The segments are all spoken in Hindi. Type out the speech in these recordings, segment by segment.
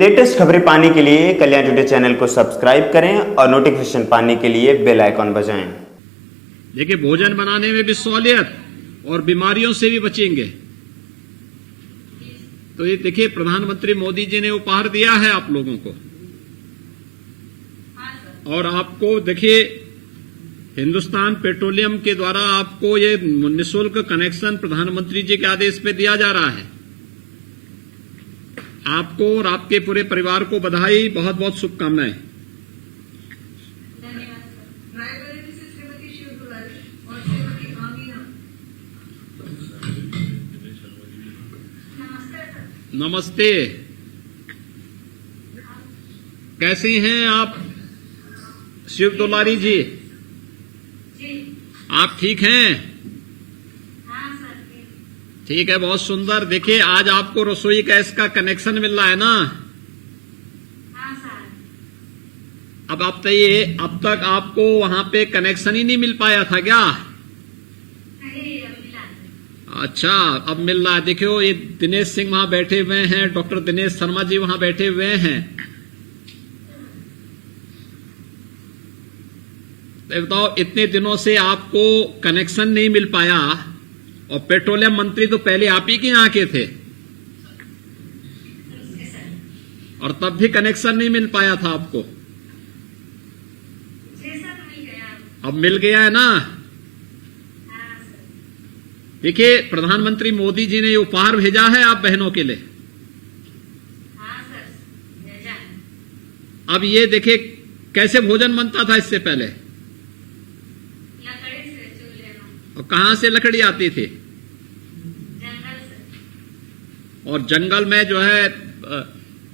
लेटेस्ट खबरें पाने के लिए कल्याण टुडे चैनल को सब्सक्राइब करें और नोटिफिकेशन पाने के लिए बेल आइकॉन बजाएं। देखिए, भोजन बनाने में भी सहूलियत और बीमारियों से भी बचेंगे। तो ये देखिए, प्रधानमंत्री मोदी जी ने उपहार दिया है आप लोगों को। और आपको देखिए, हिंदुस्तान पेट्रोलियम के द्वारा आपको ये निःशुल्क कनेक्शन प्रधानमंत्री जी के आदेश पे दिया जा रहा है। आपको और आपके पूरे परिवार को बधाई, बहुत बहुत शुभकामनाएं। नमस्ते, कैसी हैं आप शिव दुलारी जी? आप ठीक हैं? ठीक है, बहुत सुंदर। देखिए, आज आपको रसोई गैस का कनेक्शन मिल रहा है ना? अब आप बताइए, अब तक आपको वहां पे कनेक्शन ही नहीं मिल पाया था क्या? अच्छा, अब मिल रहा है। देखियो, ये दिनेश सिंह वहां बैठे हुए हैं, डॉक्टर दिनेश शर्मा जी वहां बैठे हुए हैं। तो बताओ, इतने दिनों से आपको कनेक्शन नहीं मिल पाया, और पेट्रोलियम मंत्री तो पहले आप ही के यहाँ के थे, और तब भी कनेक्शन नहीं मिल पाया था आपको। अब मिल गया है ना? देखिए, प्रधानमंत्री मोदी जी ने ये उपहार भेजा है आप बहनों के लिए। अब ये देखिए, कैसे भोजन बनता था इससे पहले, और कहां से लकड़ी आती थी? और जंगल में जो है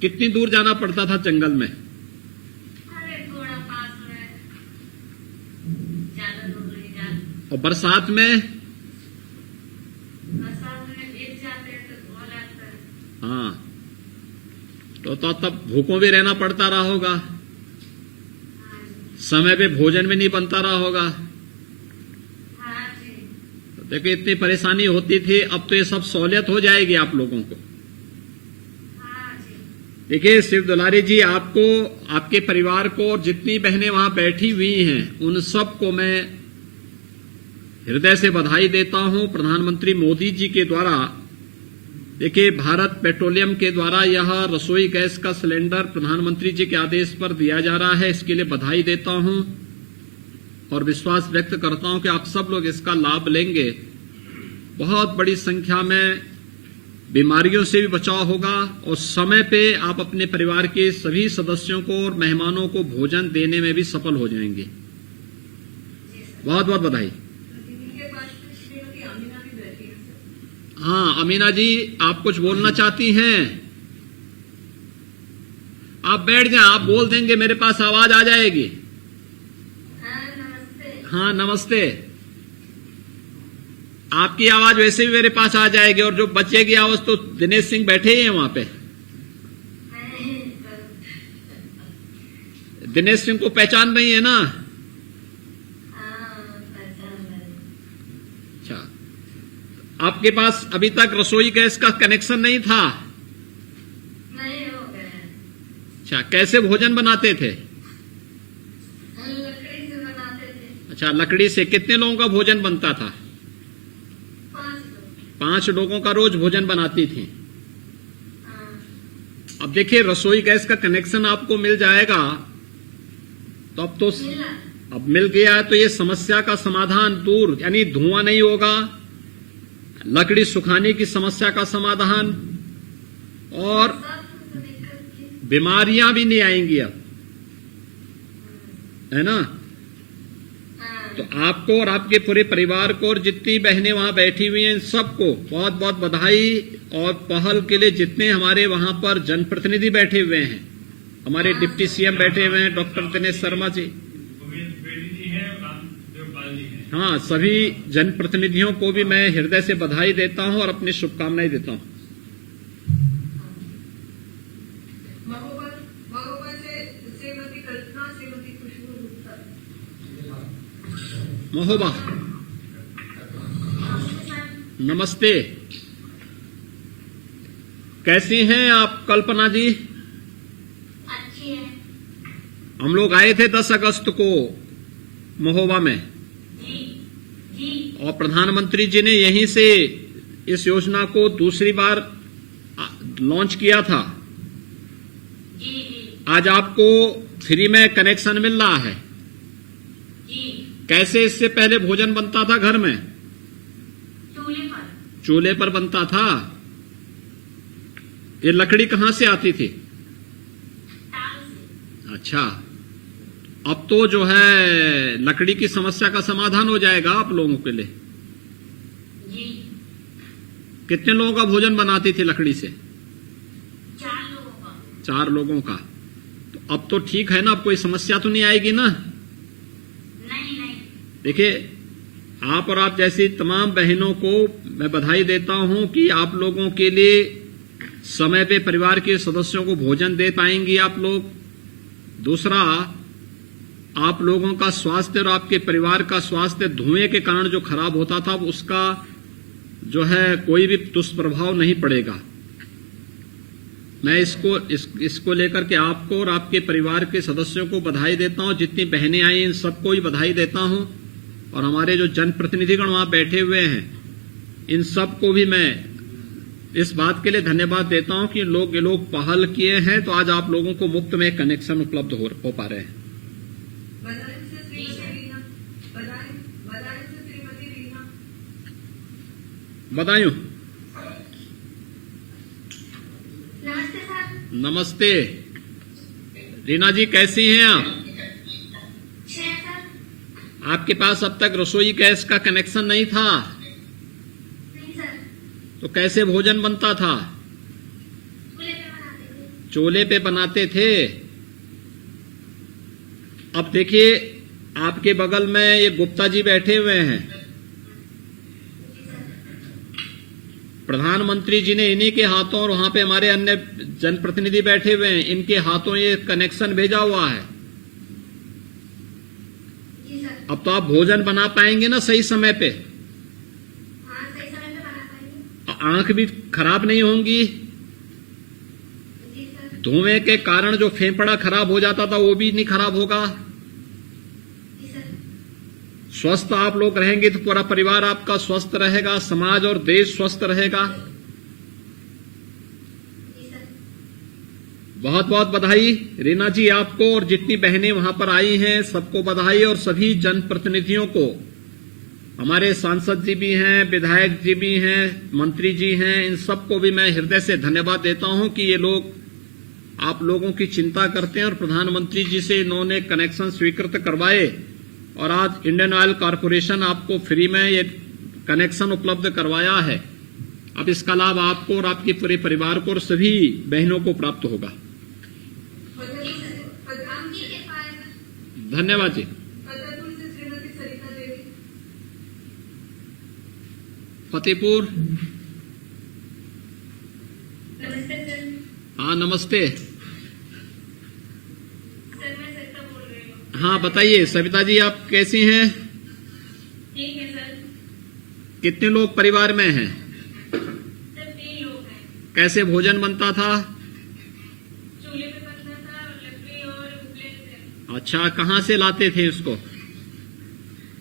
कितनी दूर जाना पड़ता था जंगल में? थोड़ा पास में, ज्यादा दूर नहीं जाना। और बरसात में भीग जाते हैं तो हो जाता है। हाँ, तो तब भूखों भी रहना पड़ता रहा होगा, समय पे भोजन भी नहीं बनता रहा होगा। देखिए, इतनी परेशानी होती थी, अब तो ये सब सहूलियत हो जाएगी आप लोगों को। देखिए शिव दुलारी जी, आपको, आपके परिवार को, और जितनी बहनें वहां बैठी हुई हैं उन सबको मैं हृदय से बधाई देता हूं। प्रधानमंत्री मोदी जी के द्वारा, देखिए, भारत पेट्रोलियम के द्वारा यह रसोई गैस का सिलेंडर प्रधानमंत्री जी के आदेश पर दिया जा रहा है। इसके लिए बधाई देता हूं और विश्वास व्यक्त करता हूं कि आप सब लोग इसका लाभ लेंगे। बहुत बड़ी संख्या में बीमारियों से भी बचाव होगा, और समय पे आप अपने परिवार के सभी सदस्यों को और मेहमानों को भोजन देने में भी सफल हो जाएंगे। बहुत बहुत बधाई। हाँ, अमीना जी, आप कुछ बोलना चाहती हैं? आप बैठ जाएं, आप बोल देंगे, मेरे पास आवाज आ जाएगी। हाँ, नमस्ते। आपकी आवाज वैसे भी मेरे पास आ जाएगी, और जो बचेगी आवाज तो दिनेश सिंह बैठे ही हैं वहां पे। दिनेश सिंह को पहचान रही है ना? अच्छा, आपके पास अभी तक रसोई गैस का कनेक्शन नहीं था? नहीं, हो गया। अच्छा, कैसे भोजन बनाते थे? लकड़ी से बनाते थे। अच्छा, लकड़ी से। कितने लोगों का भोजन बनता था? 5 लोगों का रोज भोजन बनाती थी। अब देखिए, रसोई गैस का कनेक्शन आपको मिल जाएगा, तो अब मिल गया है, तो ये समस्या का समाधान दूर, यानी धुआं नहीं होगा, लकड़ी सुखाने की समस्या का समाधान, और बीमारियां भी नहीं आएंगी अब, है ना? तो आपको और आपके पूरे परिवार को, और जितनी बहनें वहां बैठी हुई हैं, सबको बहुत बहुत बधाई। और पहल के लिए जितने हमारे वहां पर जनप्रतिनिधि बैठे हुए हैं, हमारे डिप्टी सीएम बैठे हुए हैं, डॉक्टर दिनेश शर्मा जी, हाँ, सभी जनप्रतिनिधियों को भी मैं हृदय से बधाई देता हूं और अपनी शुभकामनाएं देता हूं। महोबा, नमस्ते। कैसी हैं आप कल्पना जी? जी है। हम लोग आए थे 10 अगस्त को महोबा में, जी जी और प्रधानमंत्री जी ने यहीं से इस योजना को दूसरी बार लॉन्च किया था। जी जी आज आपको फ्री में कनेक्शन मिल रहा है। जी। कैसे इससे पहले भोजन बनता था घर में? चूल्हे पर। चूल्हे पर बनता था। ये लकड़ी कहां से आती थी? ताल से। अच्छा, अब तो जो है लकड़ी की समस्या का समाधान हो जाएगा आप लोगों के लिए। जी। कितने लोगों का भोजन बनाती थी लकड़ी से? 4 लोगों का। 4 लोगों का। तो अब तो ठीक है ना, अब कोई समस्या तो नहीं आएगी ना? नहीं नहीं। देखिए, आप और आप जैसी तमाम बहनों को मैं बधाई देता हूं कि आप लोगों के लिए समय पे परिवार के सदस्यों को भोजन दे पाएंगी आप लोग। दूसरा, आप लोगों का स्वास्थ्य और आपके परिवार का स्वास्थ्य धुएं के कारण जो खराब होता था, उसका जो है कोई भी दुष्प्रभाव नहीं पड़ेगा। मैं इसको लेकर के आपको और आपके परिवार के सदस्यों को बधाई देता हूं। जितनी बहनें आई इन सबको भी बधाई देता हूं, और हमारे जो जनप्रतिनिधिगण वहां बैठे हुए हैं इन सबको भी मैं इस बात के लिए धन्यवाद देता हूं कि ये लोग पहल किए हैं, तो आज आप लोगों को मुफ्त में कनेक्शन उपलब्ध हो पा रहे हैं। बधाई। नमस्ते सर। नमस्ते। रीना जी कैसी हैं आप? 6 सर। आपके पास अब तक रसोई गैस का कनेक्शन नहीं था, नहीं सर। तो कैसे भोजन बनता था? चूल्हे पे बनाते थे। चूल्हे पे बनाते थे। अब देखिए, आपके बगल में ये गुप्ता जी बैठे हुए हैं। प्रधानमंत्री जी ने इन्हीं के हाथों, और वहां पे हमारे अन्य जनप्रतिनिधि बैठे हुए हैं, इनके हाथों ये कनेक्शन भेजा हुआ है। जी सर। अब तो आप भोजन बना पाएंगे ना सही समय पे? हाँ, सही समय पे बना पाएंगे। आंख भी खराब नहीं होंगी। जी सर। धुएं के कारण जो फेफड़ा खराब हो जाता था वो भी नहीं खराब होगा। जी सर। स्वस्थ आप लोग रहेंगे तो पूरा परिवार आपका स्वस्थ रहेगा, समाज और देश स्वस्थ रहेगा। जी सर। बहुत बहुत बधाई रीना जी आपको, और जितनी बहनें वहां पर आई हैं सबको बधाई, और सभी जनप्रतिनिधियों को, हमारे सांसद जी भी हैं, विधायक जी भी हैं, मंत्री जी हैं, इन सबको भी मैं हृदय से धन्यवाद देता हूं कि ये लोग आप लोगों की चिंता करते हैं, और प्रधानमंत्री जी से इन्होंने कनेक्शन स्वीकृत करवाए, और आज इंडियन ऑयल कॉरपोरेशन आपको फ्री में ये कनेक्शन उपलब्ध करवाया है। अब इसका लाभ आपको और आपके पूरे परिवार को और सभी बहनों को प्राप्त होगा। आपकी कृपा है सर। धन्यवाद जी। फतेहपुर। नमस्ते सर। हाँ नमस्ते। सर मैं सरिता बोल रही हूँ। हाँ बताइए सविता जी, आप कैसी हैं? ठीक है सर। कितने लोग परिवार में हैं? सर 3 लोग हैं। कैसे भोजन बनता था? चूल्हे पे बनता था, और लकड़ी और उपले से। अच्छा, कहाँ से लाते थे उसको?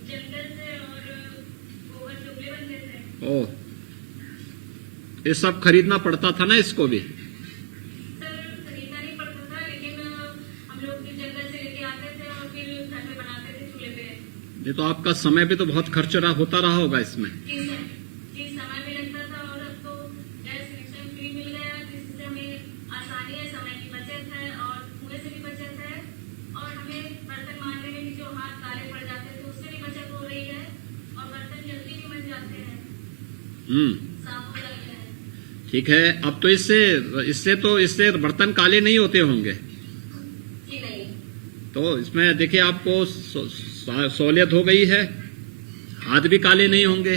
जंगल से, और गोबर से उपले बनते थे। ओह, ये सब खरीदना पड़ता था ना इसको भी? सर खरीदना नहीं पड़ता था, लेकिन हम लोग फिर जंगल से लेके आते थे और फिर घर में बनाते थे चूल्हे पे। ये तो आपका समय भी तो बहुत खर्च होता रहा होगा इसमें। जी सर। जी, समय भी लगता था, और अब तो गैस कनेक्शन फ्री मिल गया, जिससे हमें आसानी है, समय की बचत है, और धुएं से भी बचत है, और हमें बर्तन मांजने में भी जो हाथ काले पड़ जाते थे उससे भी बचत हो रही है, और बर्तन जल्दी भी बन जाते हैं, साफ हो जाते हैं। ठीक है। अब तो इससे बर्तन काले नहीं होते होंगे। जी नहीं। तो इसमें देखिए आपको सहूलियत हो गई है, हाथ भी काले नहीं होंगे।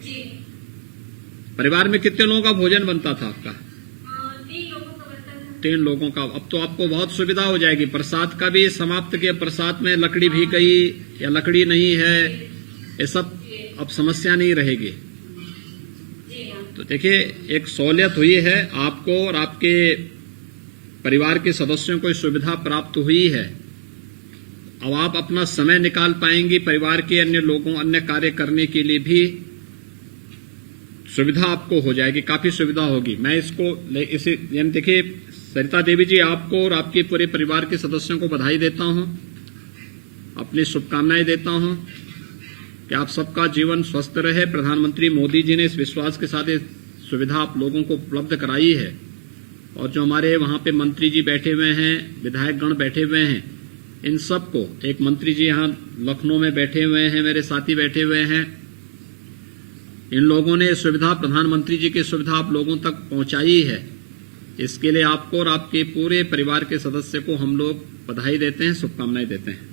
जी। परिवार में कितने लोगों का भोजन बनता था आपका? 3 लोगों का बनता था। 3 लोगों का। अब तो आपको बहुत सुविधा हो जाएगी। प्रसाद का भी समाप्त किया, प्रसाद में लकड़ी भी गई या लकड़ी नहीं है, ये सब अब समस्या नहीं रहेगी। जी हाँ। तो देखिए एक सहूलियत हुई है आपको और आपके परिवार के सदस्यों को सुविधा प्राप्त हुई है। अब आप अपना समय निकाल पाएंगे, परिवार के अन्य लोगों अन्य कार्य करने के लिए भी सुविधा आपको हो जाएगी, काफी सुविधा होगी। मैं इसे देखिए सरिता देवी जी, आपको और आपके पूरे परिवार के सदस्यों को बधाई देता हूं, अपनी शुभकामनाएं देता हूं कि आप सबका जीवन स्वस्थ रहे। प्रधानमंत्री मोदी जी ने इस विश्वास के साथ ये सुविधा आप लोगों को उपलब्ध कराई है, और जो हमारे वहां पे मंत्री जी बैठे हुए हैं, विधायक गण बैठे हुए हैं, इन सबको, एक मंत्री जी यहां लखनऊ में बैठे हुए हैं, मेरे साथी बैठे हुए हैं, इन लोगों ने सुविधा, प्रधानमंत्री जी की सुविधा आप लोगों तक पहुंचाई है। इसके लिए आपको और आपके पूरे परिवार के सदस्य को हम लोग बधाई देते हैं, शुभकामनाएं देते हैं।